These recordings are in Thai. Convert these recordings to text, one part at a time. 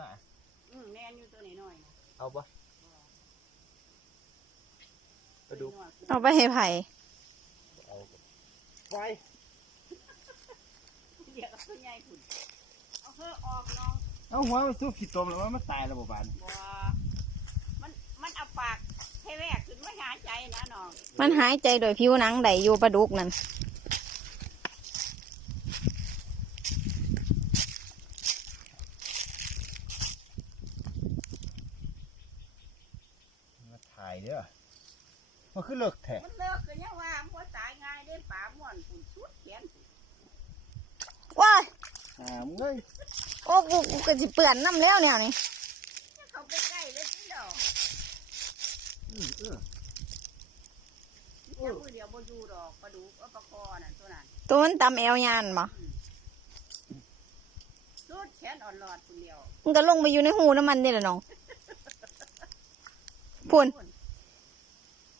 น่ะ อืมแน่นอยู่ตัวน้อยๆนะเอาปะไปดูเอาไปให้ไผ่เอาไปเดี๋ยวเอาตัวใหญ่ขุนเอาเพื่อออกน้องเอาหัวมันสู้ขีดตมแล้วว่ามันตายแล้วบ่บานบัวมันมันเอาปากให้แรกขึ้นมาหายใจนะน้องมันหายใจโดยผิวหนังได้อยู่ปลาดุกนั่น มาถ่ายเด้อ มันคือเลิกแท้มันเลิกกันยังว่ามันบ่ตายง่ายได้ป่าม่วนขุนสุดแขนขุนว้ายอ่ามึงเอ้ยโอ้กูกูก็สิเปื่อนน้ำแล้วเนี่ยนี่จะเข้าไปใกล้เลยทีเดียวอือเออจะมือเดียวบ่อยู่ดอกปลาดุกเอาปลาคอนั่นตัวนั้นตัวมันตำแอวยานบ่สุดแขนอ่อนหลอดคนเดียวมันก็ลงไปอยู่ในหูน้ำมันนี่แหละน้องพุ่น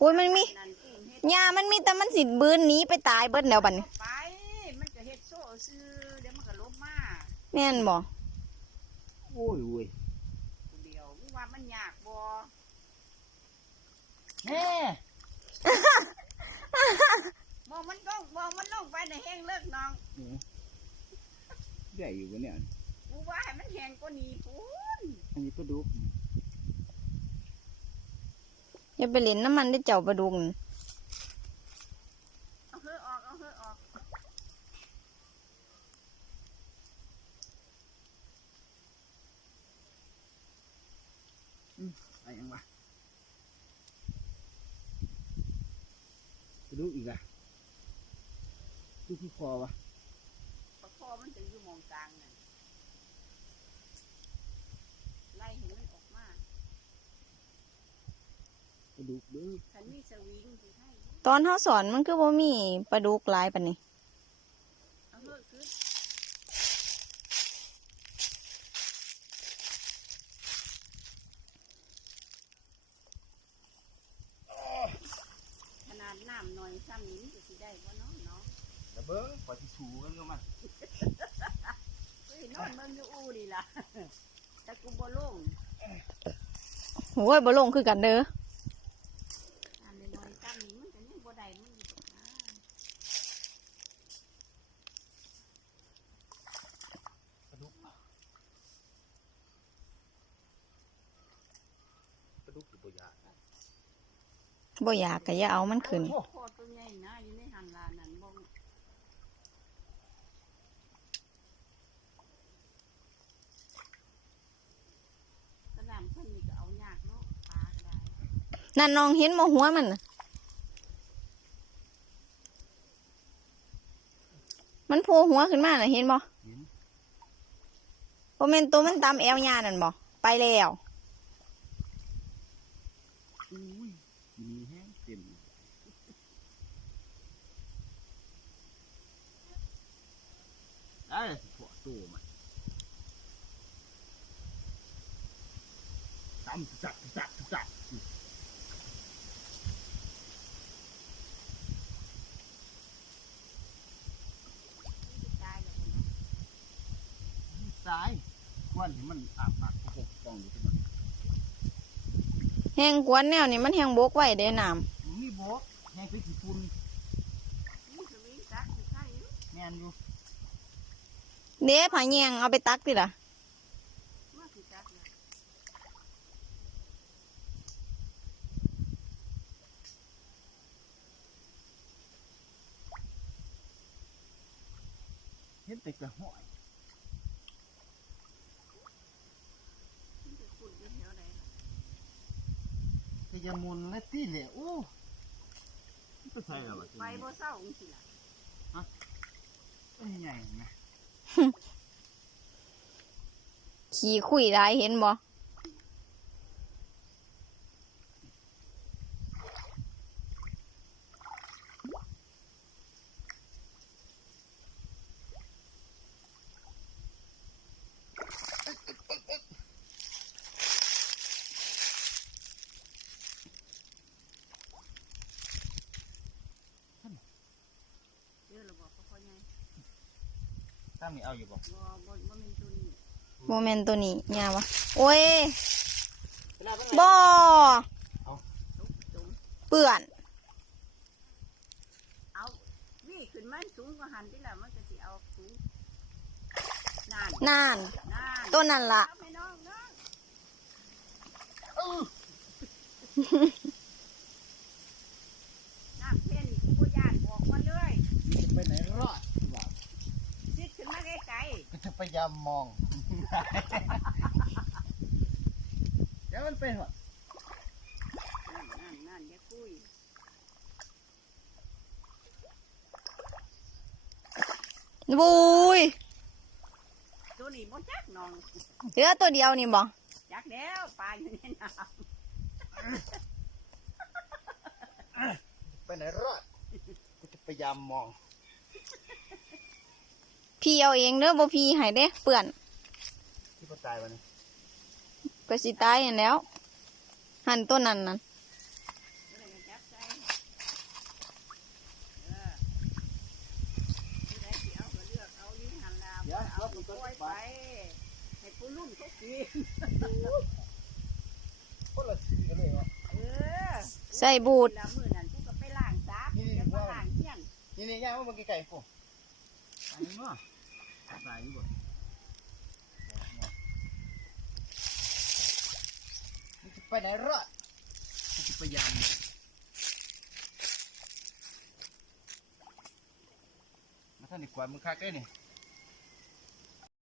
อุ้ยมันมีนั่นกุ้งเฮ็ดหญ้ามันมีแต่มันสิบืนหนีไปตายเบิดแล้วบัดนี้ไป มันก็เฮ็ดโซ่ซื้อเดี๋ยวมันก็ลบมาแม่นบ่โอ้ยโอ้ยคนเดียวมึงว่ามันยากบ่แน่มองมันก็มองมันลงไปในแห้งเลิกน้องใหญ่อยู่วะเนี่ยกูว่าให้มันแห้งกว่านี้พูนอันนี้ปลาดุก อย่าไปเล่นน้ำมันได้เจ้าปลาดุกนั่นเอาเฮือออกเอาเฮือออกอะไรยังวะปลาดุกอีกอะดูที่คอวะประคอมันถึงอยู่หมองกลางนั่นไล่ให้มัน ออกมาปลาดุกเด้อคันมีสวิงสิให้ตอนเฮาสอนมันคือบ่มีปลาดุกหลายปานนี้ เอาเฮือขึ้นขนาดน้ำหน่อยซ้ำนี้มันจะสิได้บ่เนาะเนาะแล้วเบิ้งปล่อยที่สูกันก็มันเฮ้ยนอนเบิ่งอยู่อูนี่ล่ะแต่กูบ่ลงโอ้ยบ่ลงคือกันเด้ออันน้อยๆซ้ำนี้มันก็ยังบ่ได้มันอยู่ดอกนะ ปลาดุกปลาดุกหรือปลายา บ่อยากก็อย่าเอามันขึ้นโอ้โคตรตัวใหญ่นะอยู่ในหันลานนั่นบ่กระดามเพิ่นนี่ก็เอายากเนาะปลาก็ได้นั่นน้องเห็นบ่หัวมันน่ะมันโผล่หัวขึ้นมาน่ะเห็นบ่เห็น บ่แม่นตัวมันตำแอวยานั่นบ่ไปแล้ว อุ้ยมีแห้งเต็มได้ สิพวกตัวมันตำจักจักจักตายแล้วบ่เนาะซ้ายวันที่มันอาบปากปกป้องอยู่ที่มันแห้งกวนแนวนี่มันแห้งบกไว้เด้น้ำมีบกแห้งไปกี่ฝุ่นนี่สวิงจักสิใช่อยู่แม่นอยู่ เด้ผาแยงเอาไปตักติล่ะมาสิจักเลยเห็นแต่กระห้อยมันจะขุดอยู่แถวใดล่ะแต่อยามุนและตีแหละโอ้มันจะใช่เหรอวะไปบ่เศร้าจังซี่ล่ะเอ้ยใหญ่นะ ขี่คุยได้เห็นบ่เดี๋ยวเราบอกเขาพ่อใหญ่ ตั้งนี่เอาอยู่บ่บ่บ่บ่แม่นตัวนี้โมเมนตัวนี้ยาวะโอ้ยเวลามันบ่ทุกจุ่มเปื่อนเอาวิ่งขึ้นมันสูงกว่าหันที่ละมันก็สิเอาสูงนานนานนานตัวนั้นล่ะเอาไปน้องน้องน้ำเพ่นกูบ่ย่านบอกมาเลยไปไหนรอด ซิดขึ้นมาไกล ก็จะพยายามมอง เดี๋ยวมันเป็นหรอๆนั่นนั่นนั่นอย่าคุยบุยตัวนี้บ่จักน้องเหลือตัวเดียวนี่บ่จักแล้วปลาอยู่ในน้ไปไหนรอดก็จะพยายามมอง พี่เอาเองเด้อบ่พี่ให้เด้เปื่อนที่เขาตายวันนี้ก็สิตายอย่างแล้ว หันตัวนั้นนั่นำไม่ได้จับใจเออผู้ใดสิเอาก็เลือกเอาอยู่หันลาบ่เอาก็ปล่อยไปให้ผู้ลุ่มเขากินคนละสีกันเลยวะเออใส่บูดละมือนั่นกูก็ไปล้างซากจะมาล้างเที่ยงนี่นี่ย่างว่ามันไก่กูตายมั้ง ตายอยู่บ่ไปไหนรอดจะพยายามมาท่านดีกว่ามึงคักได้นี่